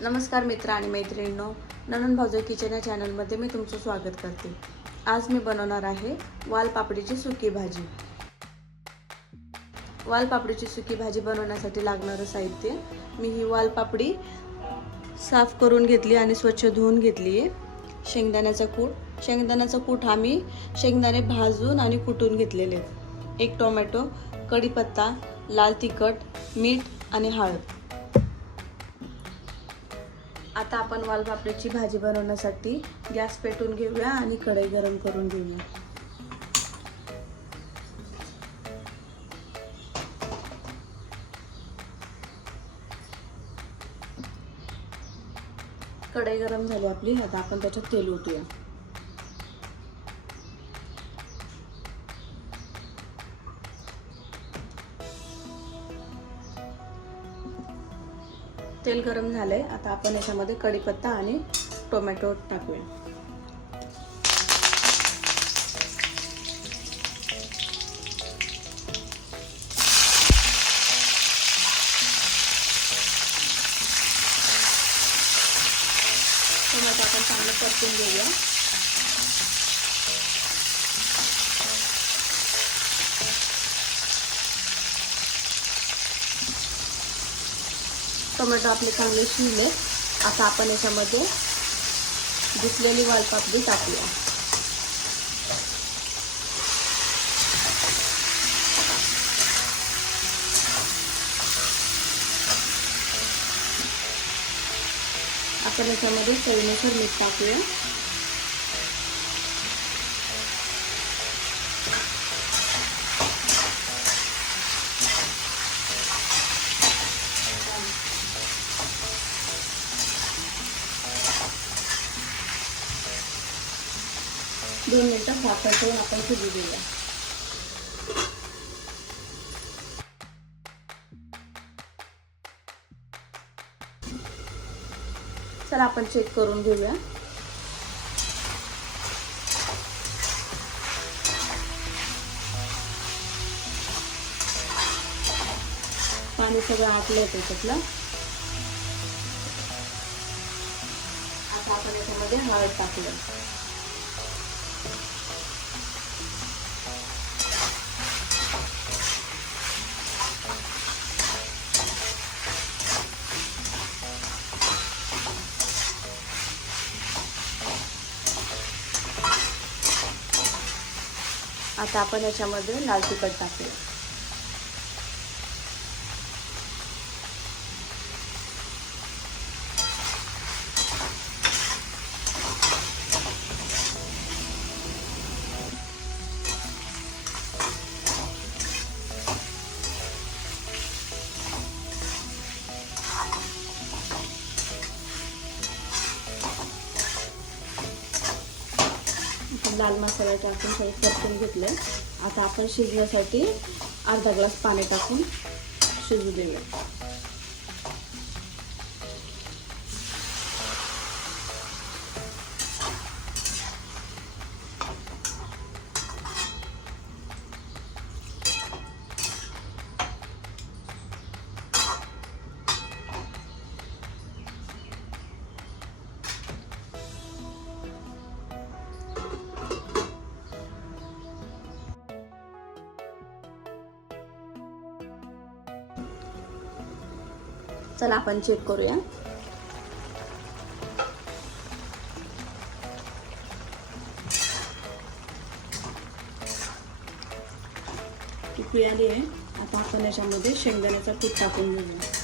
नमस्कार मित्र आणि मैत्रिणींनो, ननंद भाऊजाई किचन या चॅनलमध्ये मी तुमचं स्वागत करते। आज मी बनवणार आहे वालपापडीची सुकी भाजी। वालपापडीची सुकी भाजी बनवण्यासाठी लागणारं साहित्य, मी ही वालपापडी साफ करून घेतली आणि स्वच्छ धुवून घेतली आहे। शेंगदाण्याचा कूट हा मी शेंगदाणे भाजून आणि कुटून घेतलेले। एक टोमॅटो, कढीपत्ता, लाल तिखट, मीठ आणि हळद। आता आपण वालपापडीची भाजी बनवण्यासाठी गॅस पेटवून घेऊया आणि कढई गरम करून घेऊया। कढई गरम झाली आपली, आता आपण त्याच्यात तेल ओतूया। तेल गरम झाले, आता आपण याच्यामध्ये कढीपत्ता आणि टोमॅटो टाकूया। टोमॅटो आपण चांगलं परतून घेऊया। टोमॅटो आपले चांगले शिजले, आता आपण याच्यामध्ये धुतलेली वालपापडी टाकूया। आपण याच्यामध्ये चवीनुसार मीठ टाकूया। दोन मिनिटं झाकण ठेवून आपण शिजू देऊया। चला आपण चेक करून घेऊया। पाणी सगळं आटलंय त्याच्यातलं। आता आपण याच्यामध्ये हळद टाकूया। आता आपण याच्यामध्ये लाल तिखट टाकूया। लाल मसाला टाकून सगळं परतून घेतलंय। आता आपण शिजण्यासाठी अर्धा ग्लास पाणी टाकून शिजू देऊया। चला आपण चेक करूया। उकळी आली आहे, आता आपण याच्यामध्ये शेंगदाण्याचा कूट टाकून घेऊया।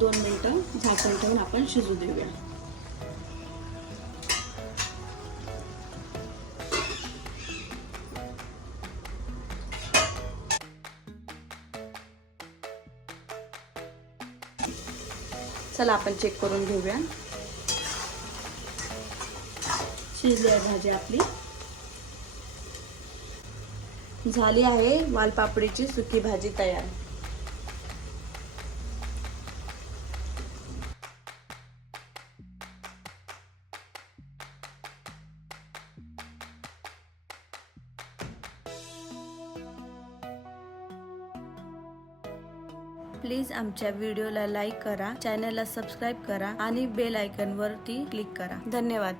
दोन मिनिटं झाकण ठेवून आपण शिजू देऊया। चला आपण चेक करून घेऊया। शिजली आहे भाजी आपली। झाली आहे वालपापडीची सुकी भाजी तयार. प्लीज आमच्या व्हिडिओला लाईक करा, चॅनलला सबस्क्राईब करा आणि बेल आयकॉन वरती क्लिक करा. धन्यवाद.